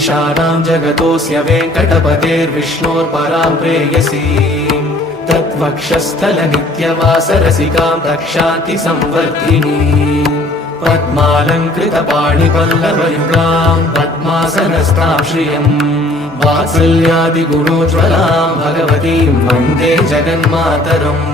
ईशानां जगतोऽस्य वेङ्कटपतेर्विष्णोर्परां प्रेयसीं तद्वक्षस्थलनित्यवासरसिकां रक्षान्तिसंवर्धिनीं पद्मालङ्कृतपाणिपल्लवयुगां पद्मासनस्थां श्रियम् वात्सल्यादिगुणोज्ज्वलां भगवतीं वन्दे जगन्मातरम्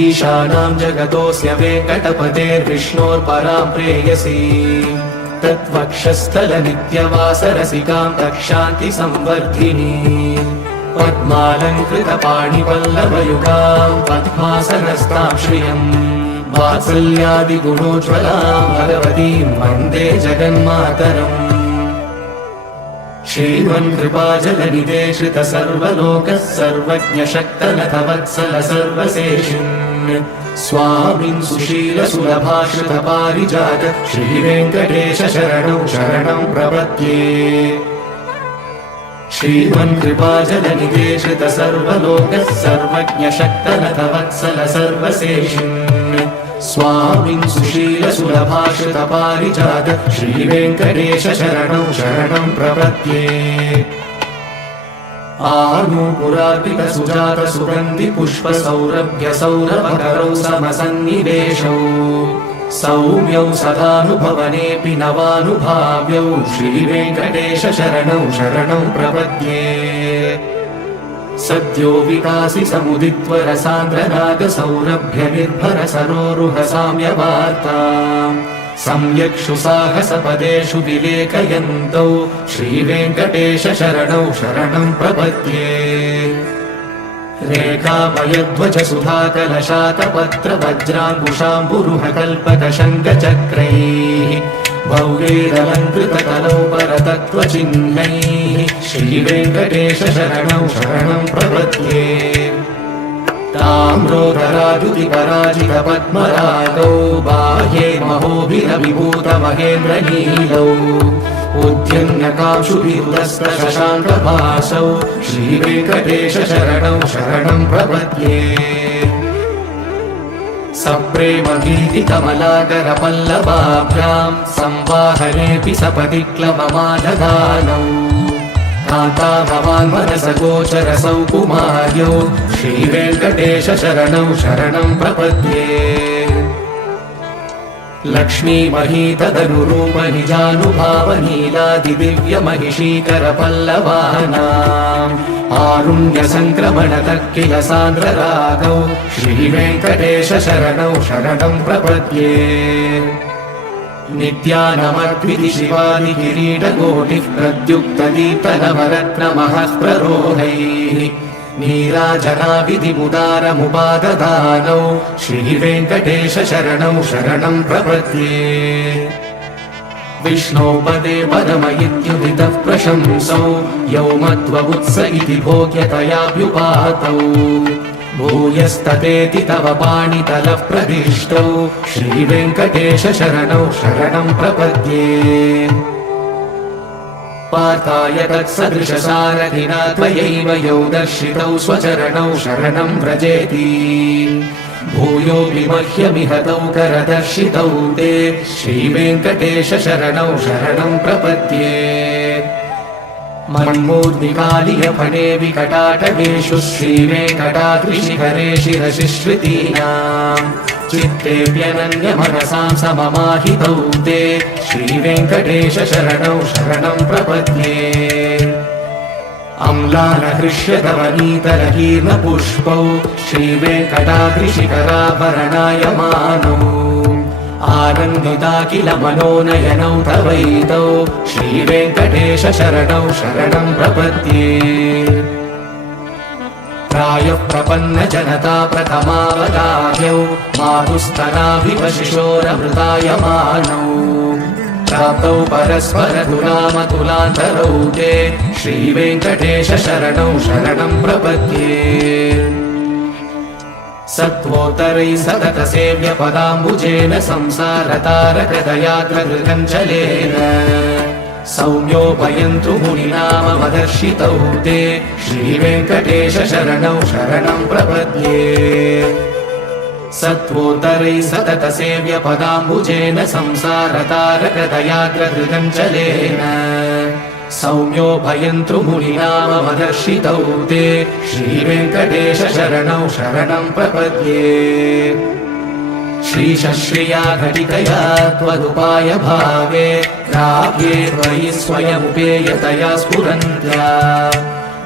ईशानां जगतोऽस्य वेङ्कटपतेर्विष्णोर्परां प्रेयसीं तद्वक्षस्थलनित्यवासरसिकां रक्षान्तिसंवर्धिनीं पद्मालङ्कृतपाणिपल्लवयुगां पद्मासनस्थां श्रियम् वात्सल्यादिगुणोज्ज्वलां भगवतीं वन्दे जगन्मातरम् श्रीमन्कृपाजलनिधे श्रितसर्वलोकः सर्वज्ञशक्तनथ वत्सल सर्वशेषिन् स्वामिन् सुशीलसुलभाश्रितपारिजात श्रीवेङ्कटेश शरणं शरणं प्रपद्ये श्रीमन्कृपाजलनिधे श्रितसर्वलोकः सर्वज्ञशक्तनथ वत्सल सर्वशेषिन् स्वामिन् सुशीलसुलभाश्रितपारिजात श्रीवेङ्कटेश शरणं शरणं प्रपद्ये आनूपुरार्पितसुजातसुगन्धिपुष्पसौरभ्यसौरभकरौ समसन्निवेशौ सौम्यौ सदानुभवनेऽपि नवानुभाव्यौ श्रीवेङ्कटेश शरणं शरणं प्रपद्ये सद्यो विकासि समुदित्वरसान्द्ररागसौरभ्यनिर्भरसरोरुहसाम्यवार्ताम् सम्यक्षु साहसपदेषु विलेखयन्तौ श्रीवेङ्कटेश शरणौ शरणं प्रपद्ये रेखामयध्वजसुधाकलशातपत्रवज्राङ्कुशाम्बुरुहकल्पकशङ्खचक्रैः भव्यैरलङ्कृतकलौ परतत्त्वचिह्नैः श्रीवेङ्कटेश शरणं शरणं प्रपद्ये ताम्रोदराद्युतिपराजितपद्मरागौ बाह्ये महोभिरविभूतमहेन्द्रनीलौ उद्यन्यकांशुभिरुदस्तशशाङ्कभासौ श्रीवेङ्कटेश शरणं शरणं प्रपद्ये सप्रेमगीतिकमलाकरपल्लवाभ्यां संवाहनेऽपि सपदि क्लममादधानौ कान्ताभवान्मनसगोचरसौ कुमार्यौ श्रीवेङ्कटेश शरणं शरणं प्रपद्ये लक्ष्मीमहीतदनुरूपनिजानुभावनीलादिदिव्यमहिषीकरपल्लवानाम् आरुण्यसङ्क्रमणतः किल सान्द्ररागौ श्रीवेङ्कटेश शरणं शरणं प्रपद्ये नित्यानमद्विधि शिवानि किरीटकोटिः प्रद्युक्तदीप्तनवरत्नमहः प्ररोहैः नीराजनाविधिमुदारमुपादधानौ श्रीवेङ्कटेश शरणं शरणं प्रपद्ये विष्णोपदे परम इत्युदितः प्रशंसौ यौ मत्ववुत्स इति भोग्यतयाभ्युपातौ भूयस्ततेति तव पाणितलः प्रदिष्टौ श्रीवेङ्कटेश शरणं शरणं प्रपद्ये पार्थाय तत्सदृशसारथिना त्वयैव यौ दर्शितौ स्वचरणौ शरणं व्रजेति भूयोऽपि मह्यमिहतौ करदर्शितौ ते श्रीवेङ्कटेश शरणं शरणं प्रपद्ये मन्मूर्तिकालियफणे विकटाटवेषु श्रीवेङ्कटाद्रिशिखरे शिरसिश्रितीनाम् चित्तेऽप्यनन्यमनसां सममाहितौ ते श्रीवेङ्कटेश शरणं शरणं प्रपद्ये अम्लानहृष्यतवनीतरकीर्णपुष्पौ श्रीवेङ्कटाद्रिशिखराभरणायमानौ आनन्दिता किल मनोनयनौ तवैतौ श्रीवेङ्कटेश शरणं शरणं प्रपद्ये प्रायः प्रपन्नजनता प्रथमावतार्यौ मातुस्तनाभिवशिशोरमृतायमानौ प्राप्तौ परस्परतुलामतुलान्तरौ ते श्रीवेङ्कटेश शरणं शरणं प्रपद्ये सत्त्वोत्तरैः सततसेव्यपदाम्बुजेन संसारतारकदयाग्रगृगञ्जलेन सौम्योपयन्तु मुनिनामवदर्शितौ ते श्रीवेङ्कटेश शरणं शरणं प्रपद्ये सत्त्वोत्तरैः सततसेव्यपदाम्बुजेन संसारतारकदयाग्रहृदञ्चलेन सौम्यो भयन्तृमुनिनाममदर्शितौ ते श्रीवेङ्कटेश शरणौ शरणं प्रपद्ये श्रीशश्रिया घटिकया त्वदुपाय भावे प्राप्ये त्वयि स्वयमुपेयतया स्फुरन्त्या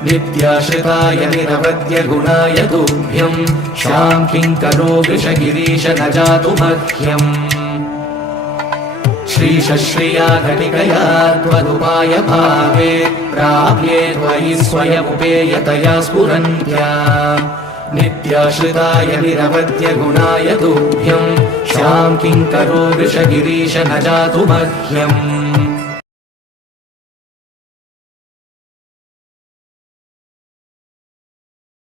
नित्याश्रिताय निरवद्य गुणाय तुभ्यं क्षां किङ्करो वृषगिरीश न जातु मह्यम् श्रीशश्रिया घटिकया त्वदुपाय भावे प्राप्ये त्वयि स्वयमुपेयतया स्फुरन्त्या नित्याश्रिताय निरवद्य गुणाय तुभ्यं क्षां किङ्करो वृषगिरीश न जातु मह्यम्